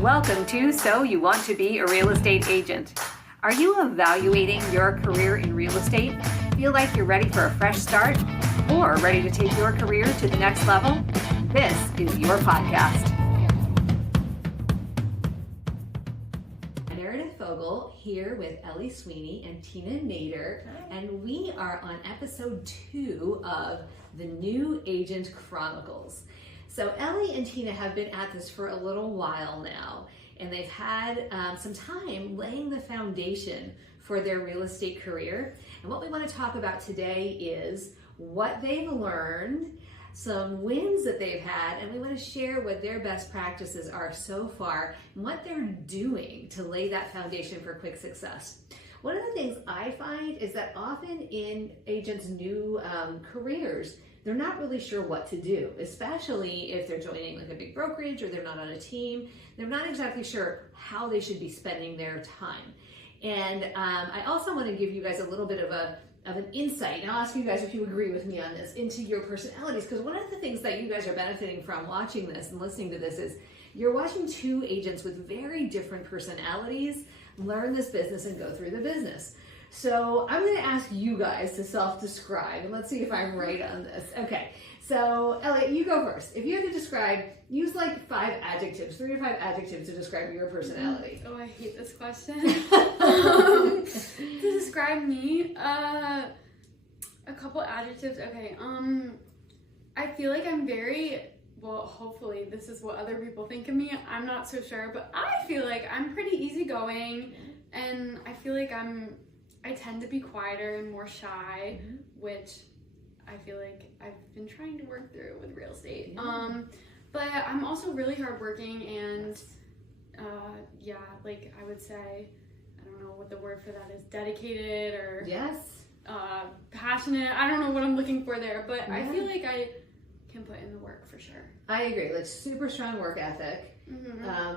Welcome to So You Want to Be a Real Estate Agent. Are you evaluating your career in real estate? Feel like you're ready for a fresh start? Or ready to take your career to the next level? This is your podcast. Meredith Fogel here with Ellie Sweeney and Tina Nader, and we are on episode 2 of the New Agent Chronicles. So Ellie and Tina have been at this for a little while now, and they've had some time laying the foundation for their real estate career. And what we want to talk about today is what they've learned, some wins that they've had, and we want to share what their best practices are so far and what they're doing to lay that foundation for quick success. One of the things I find is that often in agents' new careers, they're not really sure what to do, especially if they're joining like a big brokerage or they're not on a team. They're not exactly sure how they should be spending their time. And I also want to give you guys a little bit of an insight, and I'll ask you guys if you agree with me on this, into your personalities, because one of the things that you guys are benefiting from watching this and listening to this is you're watching two agents with very different personalities learn this business and go through the business. So I'm going to ask you guys to self-describe, and let's see if I'm right on this. Okay, so Elliot, you go first. If you had to describe, use like 5 adjectives, 3 to 5 adjectives to describe your personality. Oh, I hate this question. To describe me, a couple adjectives. Okay, I feel like I'm very, well, hopefully this is what other people think of me. I'm not so sure, but I feel like I'm pretty easygoing, and I feel like I tend to be quieter and more shy, which I feel like I've been trying to work through with real estate. But I'm also really hardworking and, like I would say, I don't know what the word for that is, dedicated or passionate. I don't know what I'm looking for there, but I feel like I can put in the work for sure. I agree. Like super strong work ethic,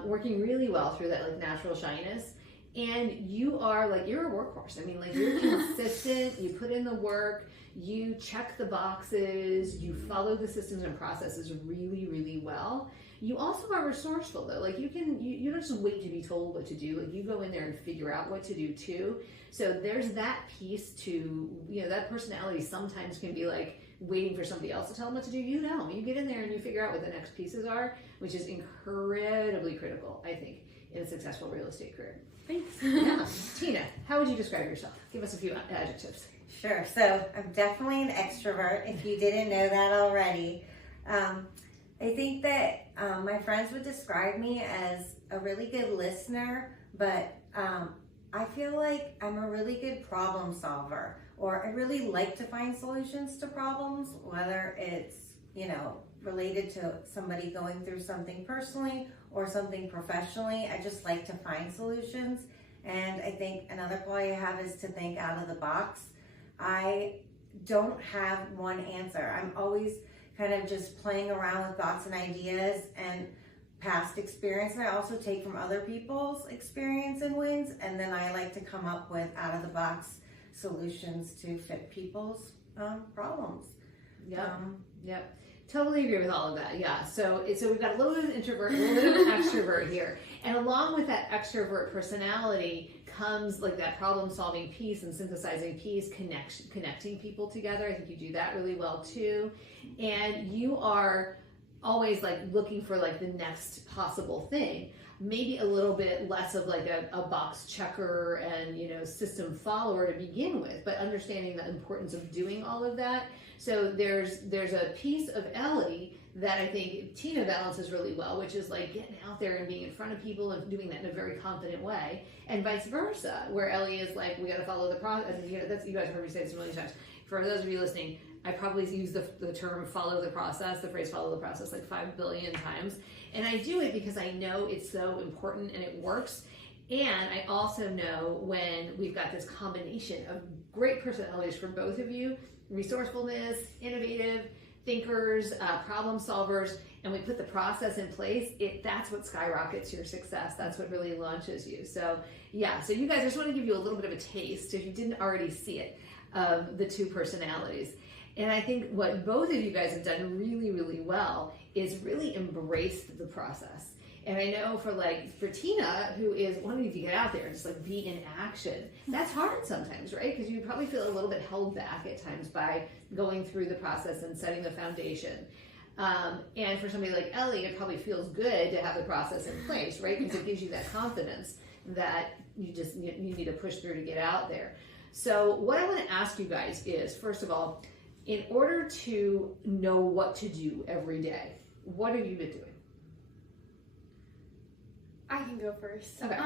working really well through that like natural shyness. And you are like, you're a workhorse. I mean, like you're consistent, you put in the work, you check the boxes, you follow the systems and processes really, really well. You also are resourceful though. Like you don't just wait to be told what to do. Like you go in there and figure out what to do too. So there's that piece to, that personality sometimes can be like waiting for somebody else to tell them what to do. You get in there and you figure out what the next pieces are, which is incredibly critical, I think, in a successful real estate career. Thanks. Yeah. Tina, how would you describe yourself? Give us a few adjectives. Sure. So I'm definitely an extrovert, if you didn't know that already. I think that my friends would describe me as a really good listener, but I feel like I'm a really good problem solver, or I really like to find solutions to problems, whether it's, related to somebody going through something personally or something professionally. I just like to find solutions. And I think another quality I have is to think out of the box. I don't have one answer. I'm always kind of just playing around with thoughts and ideas and past experience. And I also take from other people's experience and wins. And then I like to come up with out of the box solutions to fit people's problems. Yep. Totally agree with all of that. Yeah. So we've got a little bit of introvert, a little bit of an extrovert here. And along with that extrovert personality comes like that problem solving piece and synthesizing piece, connecting people together. I think you do that really well too. And you are always like looking for like the next possible thing. Maybe a little bit less of like a box checker and, system follower to begin with, but understanding the importance of doing all of that. So there's a piece of Ellie that I think Tina balances really well, which is like getting out there and being in front of people and doing that in a very confident way, and vice versa, where Ellie is like, we got to follow the process. That's, you guys have heard me say this a million times. For those of you listening, I probably use the term follow the process, the phrase follow the process like 5 billion times. And I do it because I know it's so important and it works. And I also know when we've got this combination of great personalities for both of you, resourcefulness, innovative thinkers, problem solvers, and we put the process in place, that's what skyrockets your success. That's what really launches you. So yeah, so you guys, I just want to give you a little bit of a taste, if you didn't already see it, of the two personalities. And I think what both of you guys have done really, really well is really embraced the process. And I know for Tina, who is wanting to get out there and just like be in action, that's hard sometimes, right? Because you probably feel a little bit held back at times by going through the process and setting the foundation. And for somebody like Ellie, it probably feels good to have the process in place, right? Because it gives you that confidence that you need to push through to get out there. So what I want to ask you guys is, first of all, in order to know what to do every day, what have you been doing? I can go first. Okay.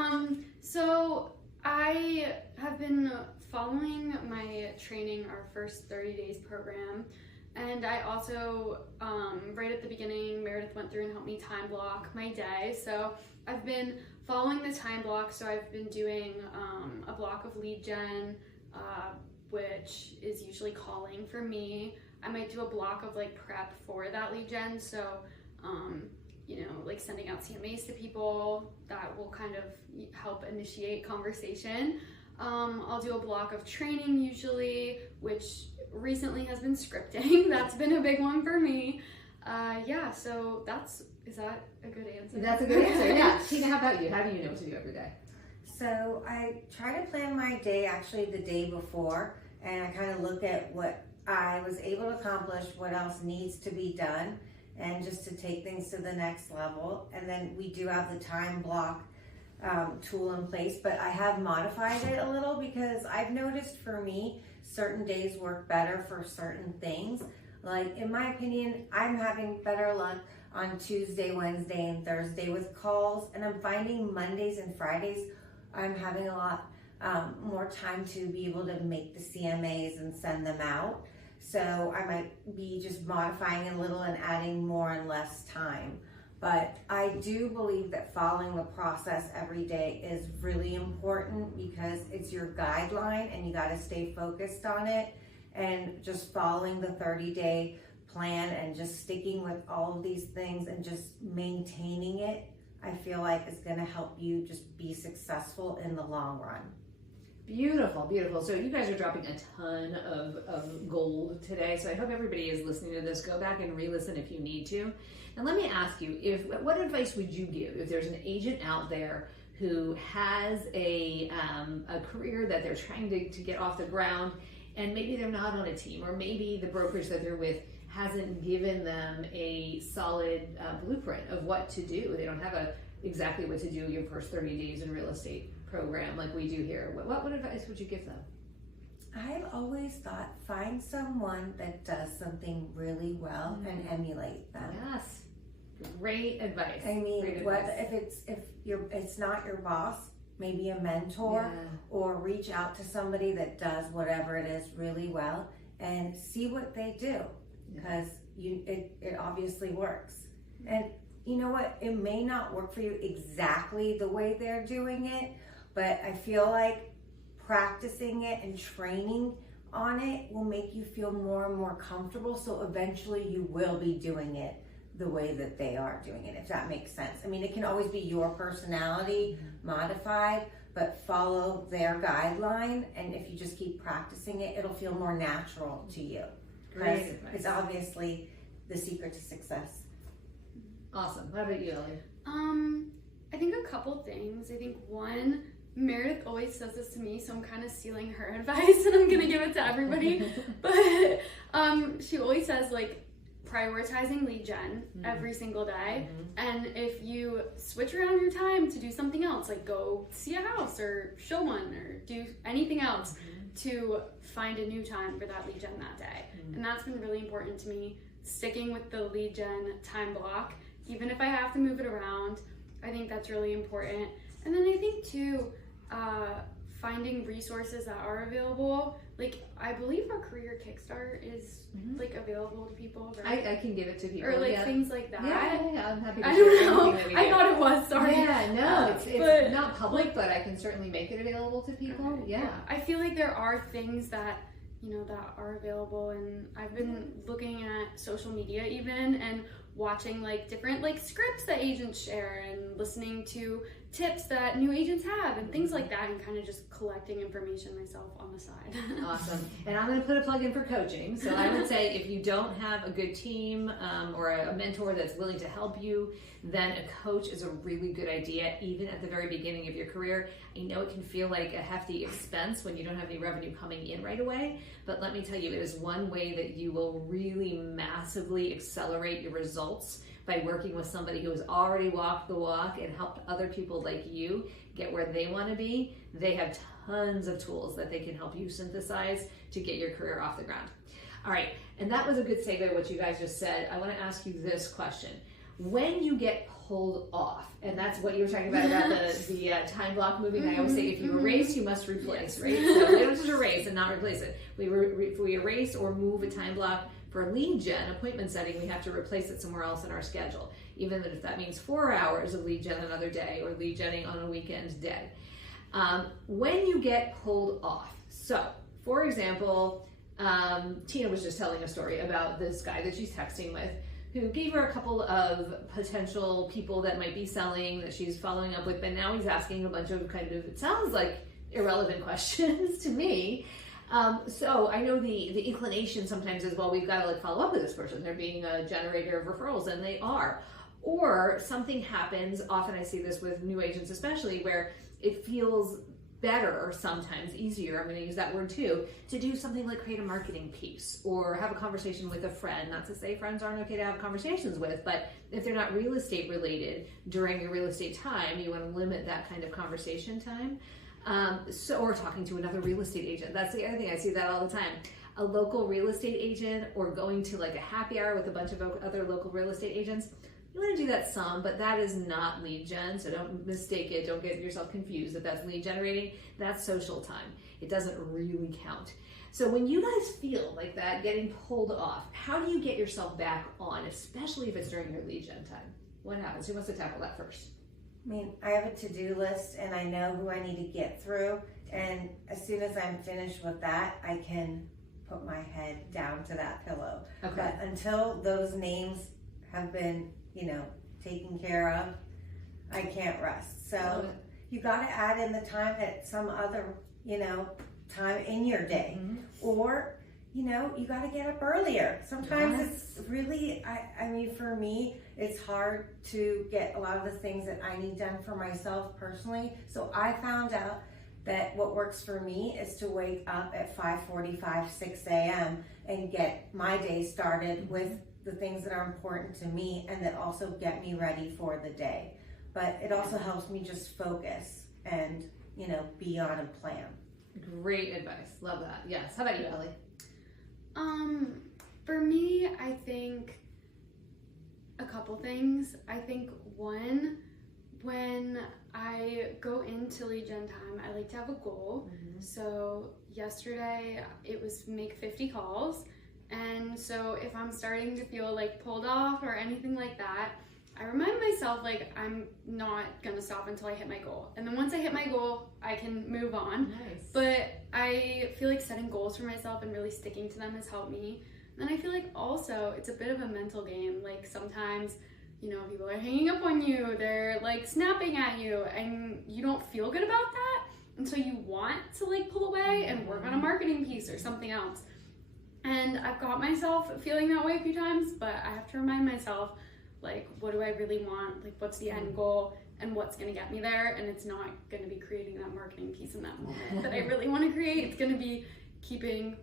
So I have been following my training, our first 30 days program. And I also, right at the beginning, Meredith went through and helped me time block my day. So I've been following the time block. So I've been doing a block of lead gen, which is usually calling for me. I might do a block of like prep for that lead gen. So, like sending out CMAs to people that will kind of help initiate conversation. I'll do a block of training usually, which recently has been scripting. That's been a big one for me. So is that a good answer? That's a good answer, yeah. Tina, how about you? How do you know what to do every day? So I try to plan my day actually the day before, and I kind of look at what I was able to accomplish, what else needs to be done, and just to take things to the next level. And then we do have the time block tool in place, but I have modified it a little because I've noticed for me, certain days work better for certain things. Like in my opinion, I'm having better luck on Tuesday, Wednesday, and Thursday with calls, and I'm finding Mondays and Fridays I'm having a lot more time to be able to make the CMAs and send them out. So I might be just modifying it a little and adding more and less time. But I do believe that following the process every day is really important because it's your guideline and you got to stay focused on it. And just following the 30-day plan and just sticking with all of these things and just maintaining it, I feel like is going to help you just be successful in the long run. Beautiful, beautiful. So you guys are dropping a ton of gold today. So I hope everybody is listening to this. Go back and re-listen if you need to. And let me ask you, what advice would you give if there's an agent out there who has a career that they're trying to get off the ground, and maybe they're not on a team, or maybe the brokerage that they're with hasn't given them a solid blueprint of what to do. They don't have exactly what to do your first 30 days in real estate program like we do here. What advice would you give them? I've always thought find someone that does something really well and emulate them. Yes, great advice. I mean, great what advice. if it's not your boss, maybe a mentor, or reach out to somebody that does whatever it is really well and see what they do, because it obviously works. And you know what? It may not work for you exactly the way they're doing it, but I feel like practicing it and training on it will make you feel more and more comfortable. So eventually you will be doing it the way that they are doing it, if that makes sense. I mean, it can always be your personality modified, but follow their guideline. And if you just keep practicing it, it'll feel more natural to you. Great advice. It's obviously the secret to success. Awesome. What about you, Ellie? I think a couple things. I think one, Meredith always says this to me, so I'm kind of stealing her advice and I'm gonna give it to everybody. But she always says like prioritizing lead gen every single day. And if you switch around your time to do something else, like go see a house or show one or do anything else, to find a new time for that lead gen that day. And that's been really important to me, sticking with the lead gen time block. Even if I have to move it around, I think that's really important. And then I think too, finding resources that are available. Like I believe our career Kickstart is like available to people, right? I can give it to people. Or like things like that. Yeah, I'm happy to I share don't know. anything that we I do. thought it was, sorry. Yeah, no, it's but, not public, but I can certainly make it available to people. Okay, Yeah. I feel like there are things that, that are available, and I've been looking at social media even and watching like different like scripts that agents share and listening to tips that new agents have and things like that, and kind of just collecting information myself on the side. Awesome. And I'm going to put a plug in for coaching. So I would say if you don't have a good team or a mentor that's willing to help you, then a coach is a really good idea, even at the very beginning of your career. I know it can feel like a hefty expense when you don't have any revenue coming in right away, but let me tell you, it is one way that you will really massively accelerate your results by working with somebody who has already walked the walk and helped other people like you get where they want to be. They have tons of tools that they can help you synthesize to get your career off the ground. All right, and that was a good segue, what you guys just said. I want to ask you this question. When you get pulled off, and that's what you were talking about the time block moving, I always say if you erase, you must replace, right? So we don't just erase and not replace it. If we erase or move a time block for lead gen, appointment setting, we have to replace it somewhere else in our schedule, even if that means 4 hours of lead gen another day or lead genning on a weekend day. When you get pulled off, so for example, Tina was just telling a story about this guy that she's texting with who gave her a couple of potential people that might be selling that she's following up with, but now he's asking a bunch of kind of, it sounds like irrelevant questions to me. So I know the inclination sometimes is, well, we've got to like follow up with this person. They're being a generator of referrals, and they are. Or something happens, often I see this with new agents especially, where it feels better or sometimes easier, I'm going to use that word too, to do something like create a marketing piece or have a conversation with a friend. Not to say friends aren't okay to have conversations with, but if they're not real estate related during your real estate time, you want to limit that kind of conversation time. Or talking to another real estate agent. That's the other thing, I see that all the time. A local real estate agent or going to like a happy hour with a bunch of other local real estate agents. You want to do that some, but that is not lead gen, so don't mistake it. Don't get yourself confused that that's lead generating. That's social time. It doesn't really count. So when you guys feel like that, getting pulled off, how do you get yourself back on, especially if it's during your lead gen time? What happens? Who wants to tackle that first? I mean, I have a to-do list and I know who I need to get through. And as soon as I'm finished with that, I can put my head down to that pillow. Okay. But until those names have been, taken care of, I can't rest. So you got to add in the time at some other, time in your day. Mm-hmm. Or, you got to get up earlier. Sometimes it's really, I mean, for me, it's hard to get a lot of the things that I need done for myself personally. So I found out that what works for me is to wake up at 5:45, 6 a.m. and get my day started with the things that are important to me and that also get me ready for the day. But it also helps me just focus and, be on a plan. Great advice. Love that. Yes. How about you, Ellie? For me, I think a couple things. I think one, when I go into lead gen time, I like to have a goal. Mm-hmm. So yesterday it was make 50 calls. And so if I'm starting to feel like pulled off or anything like that, I remind myself like I'm not gonna stop until I hit my goal. And then once I hit my goal, I can move on. Nice. But I feel like setting goals for myself and really sticking to them has helped me. And then I feel like also it's a bit of a mental game. Like sometimes, people are hanging up on you, they're like snapping at you, and you don't feel good about that. And so you want to like pull away and work on a marketing piece or something else. And I've got myself feeling that way a few times, but I have to remind myself, like, what do I really want? Like, what's the end goal and what's going to get me there? And it's not going to be creating that marketing piece in that moment that I really want to create. It's going to be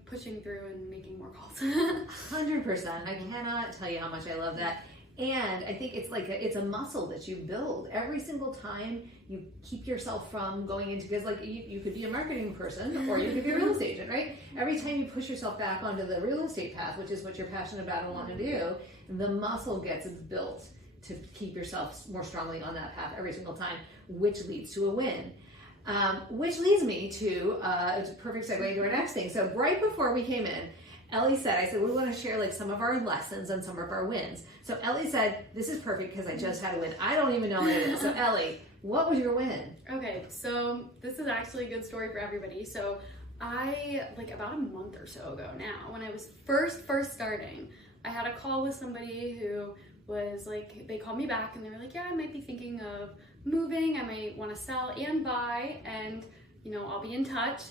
pushing through and making more calls. 100%. I cannot tell you how much I love that. And I think it's like it's a muscle that you build every single time you keep yourself from going into, because like you could be a marketing person or you could be a real estate agent, right? Every time you push yourself back onto the real estate path, which is what you're passionate about and want to do, the muscle gets built to keep yourself more strongly on that path every single time, which leads to a win. Which leads me to it's a perfect segue to our next thing. So right before we came in, Ellie said, I said, we want to share like some of our lessons and some of our wins. So Ellie said, this is perfect because I just had a win. I don't even know what it is. So Ellie, what was your win? Okay, so this is actually a good story for everybody. So I, like about a month or so ago now, when I was first starting, I had a call with somebody who was like, they called me back and they were like, yeah, I might be thinking of moving, I might want to sell and buy, and I'll be in touch.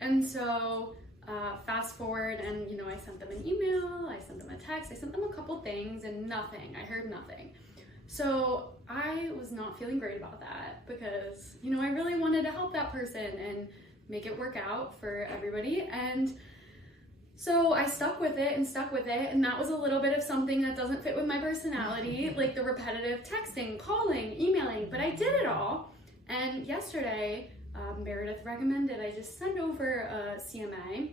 And so fast forward, and I sent them an email, I sent them a text, I sent them a couple things, and nothing. I heard nothing. So I was not feeling great about that, because I really wanted to help that person and make it work out for everybody. And so I stuck with it, and that was a little bit of something that doesn't fit with my personality, like the repetitive texting, calling, emailing, but I did it all. And yesterday, Meredith recommended I just send over a CMA,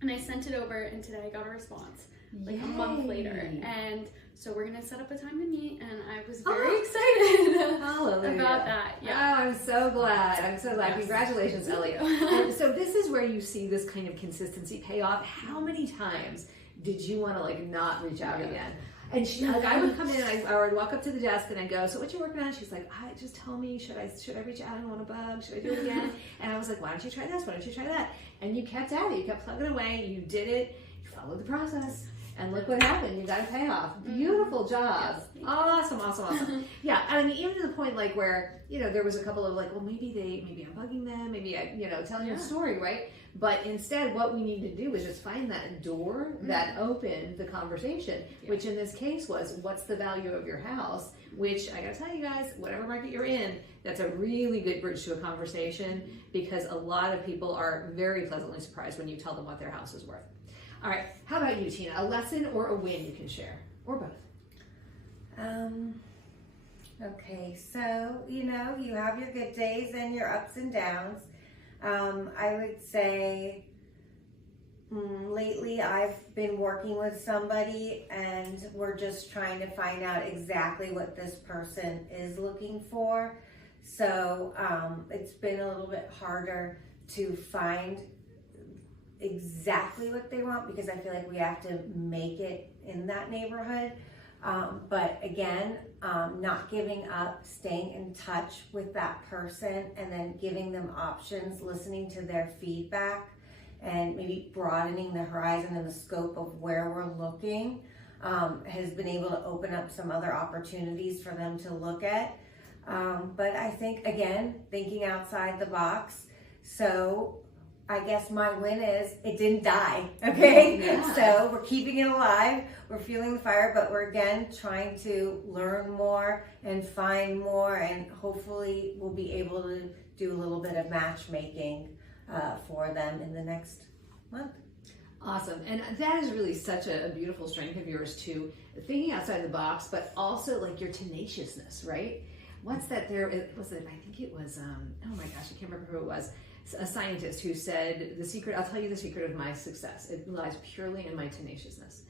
and I sent it over, and today I got a response, like a month later. And so we're gonna set up a time to meet, and I was very excited about that. Yeah. Oh, I'm so glad. Yes. Congratulations, Ellie. And so this is where you see this kind of consistency pay off. How many times did you want to not reach out again? And she, I would come in, and I would walk up to the desk, and I'd go, "So what you working on?" She's like, "Just tell me, should I reach out? I don't want to bug. Should I do it again?" And I was like, "Why don't you try this? Why don't you try that?" And you kept at it. You kept plugging away. You did it. You followed the process. And look what happened. You got a payoff. Beautiful job. Yes, Awesome. Yeah. I mean, even to the point where, there was a couple of well, maybe I'm bugging them. Maybe telling your story, right? But instead, what we need to do is just find that door that opened the conversation, which in this case was, what's the value of your house? Which I got to tell you guys, whatever market you're in, that's a really good bridge to a conversation, because a lot of people are very pleasantly surprised when you tell them what their house is worth. All right, how about you, Tina? A lesson or a win you can share, or both? Okay, so, you have your good days and your ups and downs. I would say lately I've been working with somebody, and we're just trying to find out exactly what this person is looking for. So it's been a little bit harder to find exactly what they want, because I feel like we have to make it in that neighborhood. But again, not giving up, staying in touch with that person, and then giving them options, listening to their feedback, and maybe broadening the horizon and the scope of where we're looking has been able to open up some other opportunities for them to look at. But I think, again, thinking outside the box. So I guess my win is it didn't die, okay? Yeah. So we're keeping it alive, we're feeling the fire, but we're again trying to learn more and find more, and hopefully we'll be able to do a little bit of matchmaking for them in the next month. Awesome. And that is really such a beautiful strength of yours too, thinking outside the box, but also your tenaciousness, right? What's that there? Was it, I think it was, oh my gosh, I can't remember who it was. A scientist who said, I'll tell you the secret of my success. It lies purely in my tenaciousness.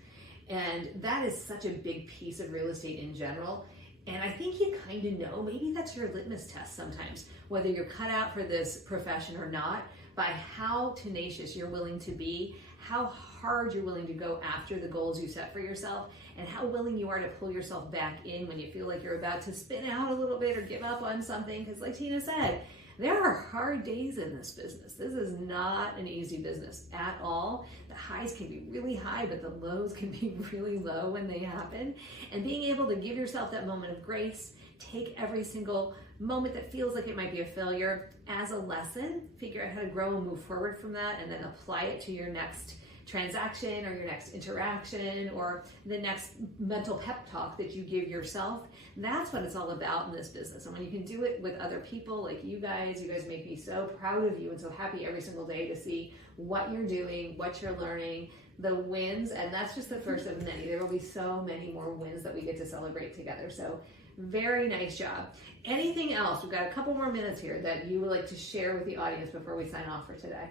And that is such a big piece of real estate in general. And I think you kind of know, maybe that's your litmus test sometimes, whether you're cut out for this profession or not, by how tenacious you're willing to be, how hard you're willing to go after the goals you set for yourself, and how willing you are to pull yourself back in when you feel like you're about to spin out a little bit or give up on something. Because like Tina said, there are hard days in this business. This is not an easy business at all. The highs can be really high, but the lows can be really low when they happen. And being able to give yourself that moment of grace, take every single moment that feels like it might be a failure as a lesson, figure out how to grow and move forward from that, and then apply it to your next transaction or your next interaction or the next mental pep talk that you give yourself. That's what it's all about in this business. And when you can do it with other people like you guys make me so proud of you and so happy every single day to see what you're doing, what you're learning, the wins, and that's just the first of many. There will be so many more wins that we get to celebrate together. So very nice job. Anything else? We've got a couple more minutes here that you would like to share with the audience before we sign off for today.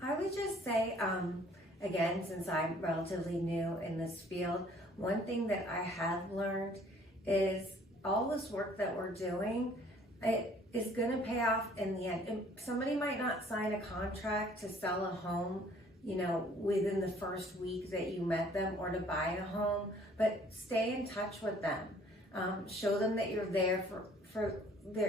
I would just say, again, since I'm relatively new in this field, one thing that I have learned is all this work that we're doing, it is going to pay off in the end. And somebody might not sign a contract to sell a home, within the first week that you met them, or to buy a home, but stay in touch with them. Show them that you're there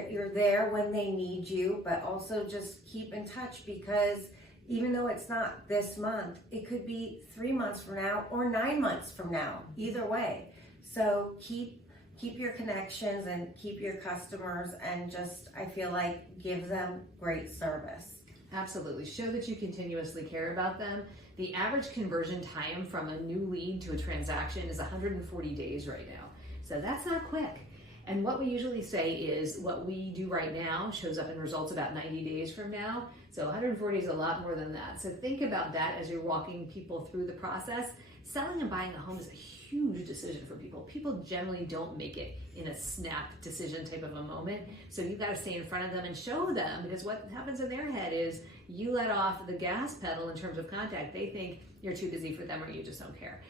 you're there when they need you, but also just keep in touch, because even though it's not this month, it could be 3 months from now or 9 months from now, either way. So keep keep your connections and keep your customers, and just, I feel like, give them great service. Absolutely. Show that you continuously care about them. The average conversion time from a new lead to a transaction is 140 days right now. So that's not quick. And what we usually say is what we do right now shows up in results about 90 days from now. So 140 is a lot more than that. So think about that as you're walking people through the process. Selling and buying a home is a huge decision for people. People generally don't make it in a snap decision type of a moment. So you've got to stay in front of them and show them, because what happens in their head is you let off the gas pedal in terms of contact. They think you're too busy for them or you just don't care.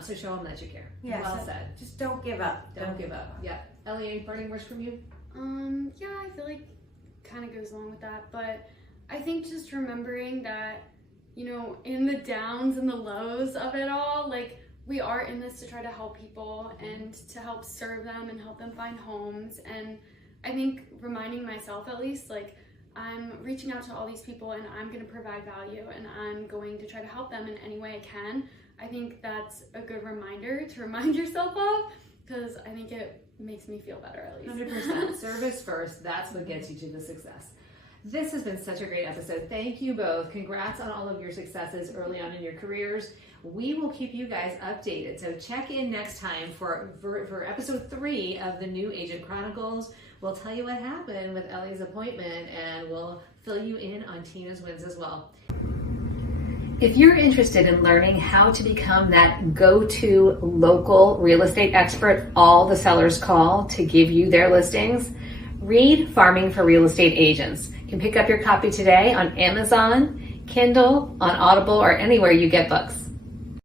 So show them that you care. Yeah, Well so said. just don't give up. Don't give up. Yeah. Ellie, any parting words from you? Yeah, I feel like kind of goes along with that, but I think just remembering that, you know, in the downs and the lows of it all, like, we are in this to try to help people and to help serve them and help them find homes. And I think reminding myself, at least, like, I'm reaching out to all these people and I'm going to provide value and I'm going to try to help them in any way I can. I think that's a good reminder to remind yourself of, because I think it makes me feel better, at least. 100%. Service first. That's what gets you to the success. This has been such a great episode. Thank you both. Congrats on all of your successes early on in your careers. We will keep you guys updated. So check in next time for episode 3 of the new Agent Chronicles. We'll tell you what happened with Ellie's appointment, and we'll fill you in on Tina's wins as well. If you're interested in learning how to become that go-to local real estate expert all the sellers call to give you their listings, read Farming for Real Estate Agents. You can pick up your copy today on Amazon, Kindle, on Audible, or anywhere you get books.